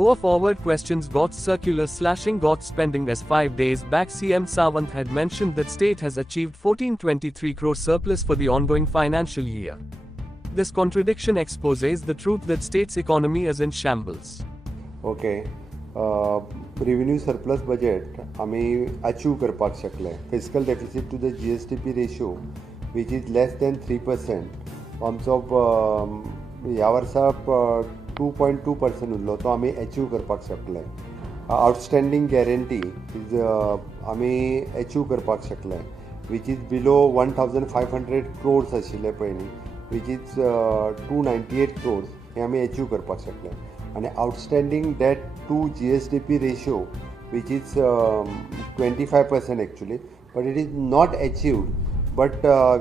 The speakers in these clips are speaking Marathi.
Go forward questions got circular slashing got spending as 5 days back CM Sawant had mentioned that state has achieved 1423 crore surplus for the ongoing financial year. This contradiction exposes the truth that state's economy is in shambles. Okay. Revenue surplus budget आम्ही अचीव करपाक शकले. Fiscal deficit to the GSDP ratio which is less than 3%. आमचो ह्या वर्सा 2.2% उरलो तो आम्ही अचीव करपाक शकले. Outstanding guarantee is आम्ही अचीव करपाक शकले which is below 1500 crores आशिल्ले पयलीं which is 298 crores हे आम्ही अचीव करपाक शकले. And outstanding debt to GSDP ratio which is 25% actually, but it is not achieved, but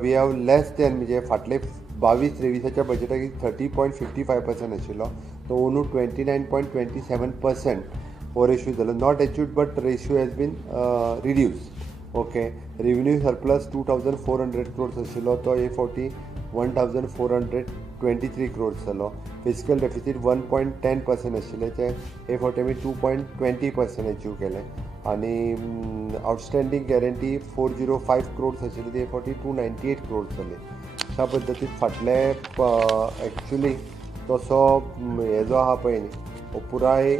we have less than म्हणजे फाटले 22-23च्या बजेटाक 30.55% आशिल्लो तो अंदू 29.27% हो रेशियो जालो. Not achieved but ratio has been reduced. Okay. Revenue surplus 2400 crores आशिल्लो तो हे फावटी 1423 crores जालो. फिजिकल डेफिसीट 1.10% आशिल्ले ते हे फावटी आमी 2.20% अचीव केले. आनी आउटस्टँडींग गॅरंटी 405 crores आशिल्ली ती हे फावटी 298 crores जाली. अशा पद्दतीन फाटले एक्चुली तसो हे जो आहा पळय न्ही हो पुराय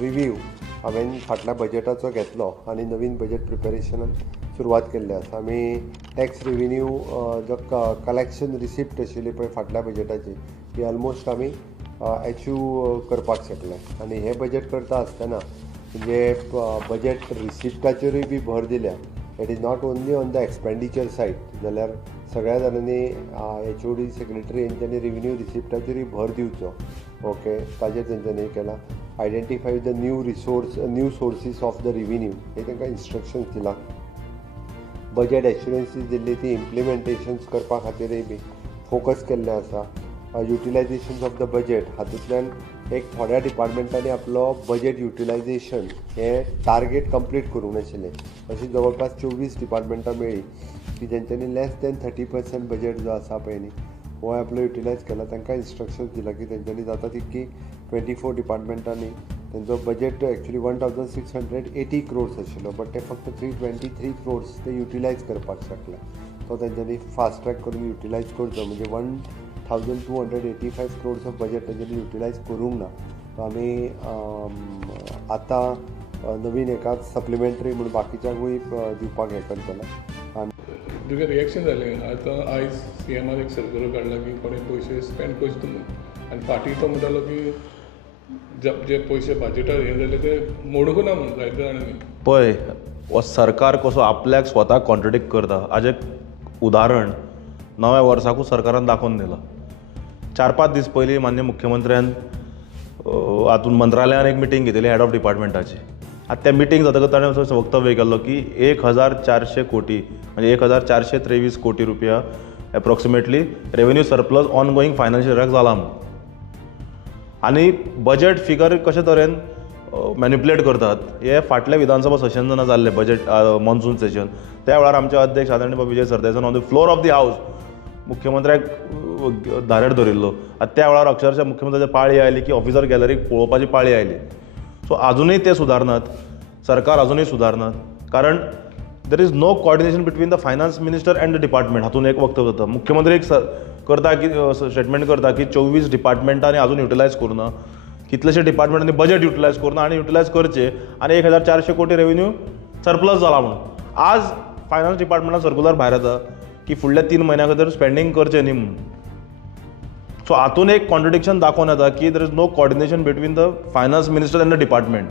रिव्यू हांवें फाटल्या बजेटाचो घेतलो आनी नवीन बजेट प्रिपेरेशनान सुरवात केल्ली आसा. आमी टॅक्स रेव्हेन्यू जो कलेक्शन रिसिप्ट आशिल्ली पळय फाटल्या बजेटाची ती ऑलमोस्ट आमी अचीव करपाक शकले. आनी हे बजेट करता आसतना म्हणजे बजेट रिसिप्टाचेरूय बी भर दिल्या. It is not only on the expenditure said जाल्यार सगळ्या जाणांनी HOD सेक्रेटरी हेंच्यांनी रेव्हेन्यू रिसिप्टाचेरूय भर दिवचो. ओके. ताजेर तेंच्यांनी केला. Identify the new sources of the revenue हे तांकां इन्स्ट्रक्शन्स दिला. बजेट एश्युरन्सीस दिल्ली ती इम्प्लिमेंटेशन्स करपा खातीरय बी फोकस केल्लें आसा. युटिलायजेशन ऑफ द बजेट हातूंतल्यान एक थोड्या डिपार्टमेंटांनी आपलो बजेट युटिलायजेशन हे टार्गेट कंप्लीट करूंक नाशिल्लें. अशी जवळपास 24 डिपार्टमेंटां मेळ्ळी की जेंच्यांनी लेस दॅन 30% बजेट जो आसा पळय न्ही हो आपलो युटिलायज केला. तांकां इन्स्ट्रक्शन्स दिला की तेंच्यांनी जाता तितकी 24 डिपार्टमेंटांनी तेंचो बजेट एक्चुली 1680 crores आशिल्लो बट ते फक्त 323 crores ते युटिलायज करपाक शकले. तो तेंच्यांनी फास्ट ट्रॅक करून युटिलायज करचो. म्हणजे 1285 crores ऑफ बजेट तेंच्यांनी युटिलायज करूंक ना. तो आमी आतां नवीन एका सप्लिमेंटरी म्हणून बाकीच्यांकूय दिवपाक हें करतले. तुगे रिएक्शन जालें आतां आयज CMान एक सर्क्युलर काडला की कोणें पयशे स्पेंड करचे म्हणून आनी फाटीं तो म्हणटालो की जे पयशे बजेटार हे जाले ते मोडूंक ना म्हणून जायते जाणांनी पळय हो सरकार कसो आपल्याक स्वताक कॉन्ट्रडिक्ट करता. हाजें उदाहरण नव्या वर्साकूच सरकारान दाखोवन दिलां. 4-5 दीस पयलीं मान्य मुख्यमंत्र्यान हातूंत मंत्रालयान एक मिटींग घेतिल्ली हेड ऑफ डिपार्टमेंटाची. आतां त्या मिटींग जातकच ताणें असो वक्तव्य केल्लो की 1400 कोटी म्हणजे 1423 कोटी रुपया approximately revenue surplus ongoing financial इयराक जाला म्हणून. आनी बजेट फिगर कशे तरेन मॅन्युप्युलेट करतात हे फाटल्या विधानसभा सेशन जेन्ना जाल्लें बजेट मॉन्सून सेशन त्या वेळार आमचे अध्यक्ष आदरणीय बाबा विजय सरदेसायन on the floor of the house मुख्यमंत्र्याक धारेर धरिल्लो. त्या वेळार अक्षरशः मुख्यमंत्र्याची पाळी आयली की ऑफिसर गॅलरीक पळोवपाची पाळी आयली. सो अजूनय ते सुदारनात. सरकार अजूनय सुदारनात कारण there is no coordination between the finance minister and the department. हातूंत एक वक्तव्य जाता. मुख्यमंत्री एक करता की स्टेटमेंट करता की 24 डिपार्टमेंटांनी अजून युटिलायज करूना. कितलेशे डिपार्टमेंटांनी बजेट युटिलायज करूना आणि युटिलायज करचे आनी 1400 कोटी रेव्हेन्यू सरप्लस जाला म्हणून. आज फायनान्स डिपार्टमेंटान सर्क्युलर भायर येता की फुडल्या 3 म्हयन्या खातीर स्पेंडींग करचें न्ही म्हणून. सो हातूंत एक कॉन्ट्रडिक्शन दाखोवन येता की there is no coordination between the finance minister and the department.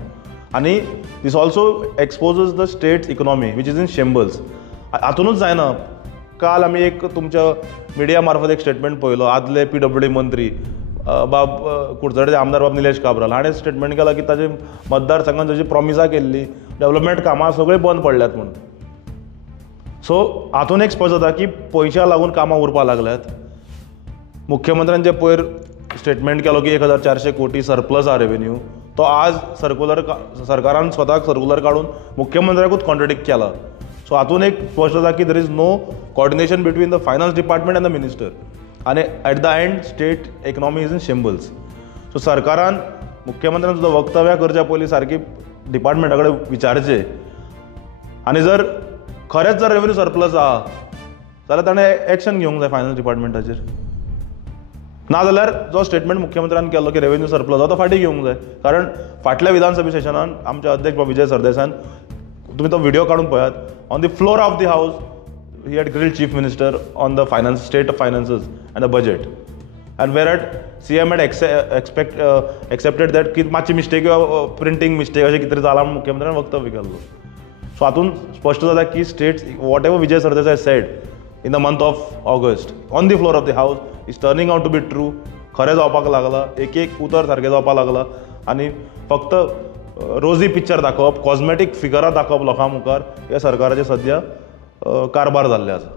आनी this also exposes the state's economy which is in shambles. हातूनच जायना. काल आमी एक तुमच्या मिडिया मार्फत एक स्टेटमेंट पळयलो. आदले PWD मंत्री कुडचड्याचे आमदार बाब निलेश काब्राल हाणें स्टेटमेंट केला की ताजे मतदारसंघात जशी प्रॉमिसां केल्ली डेव्हलपमेंट कामां सगळीं बंद पडल्यात म्हणून. सो हातून एक स्पश्ट जाता की पयशा लागून कामां उरपाक लागल्यात. मुख्यमंत्र्यान जे पयर स्टेटमेंट केलो की 1400 कोटी सरप्लस आहा रेव्हेन्यू तो आज सरकारान स्वताक सर्क्युलर काडून मुख्यमंत्र्याकूच कॉन्ट्रडिक्ट केला. सो हातून एक स्पश्ट जाता की there is no coordination between the finance department and the minister आनी at the end state economy is in shambles. So सरकारान मुख्यमंत्र्यान सुद्दां वक्तव्यां करच्या पयलीं सारकी डिपार्टमेंटा कडेन विचारचें आनी जर खरेंच जर रेव्हेन्यू सरप्लस आहा जाल्यार ताणें एक्शन घेवंक जाय फायनान्स डिपार्टमेंटाचेर नाजाल्यार जो स्टेटमेंट मुख्यमंत्र्यान केलो की रेव्हेन्यू सरप्लस आहा तो फाटीं घेवंक जाय कारण फाटल्या विधानसभा सेशनान आमचे अध्यक्ष विजय सरदेसायन तुमी तो व्हिडिओ काडून पळयात on the floor of the हावस he had grilled chief minister on the state of finances and the budget and whereat CM had accepted that की मातशी मिस्टेक प्रिंटींग मिस्टेक अशें कितें तरी जाला म्हूण मुख्यमंत्र्यान वक्तव्य केल्लो सो हातून स्पश्ट जाता की states whatever Vijay Sardesai said in the month of August on the floor of the house is turning out to be true खरें जावपाक लागला एक उतर सारकें जावपाक लागला आनी फक्त रोजी पिक्चर दाखोवप कॉस्मेटीक फिगरां दाखोवप लोकां मुखार ह्या सरकाराचे सद्या कारभार जाल्ले आसा.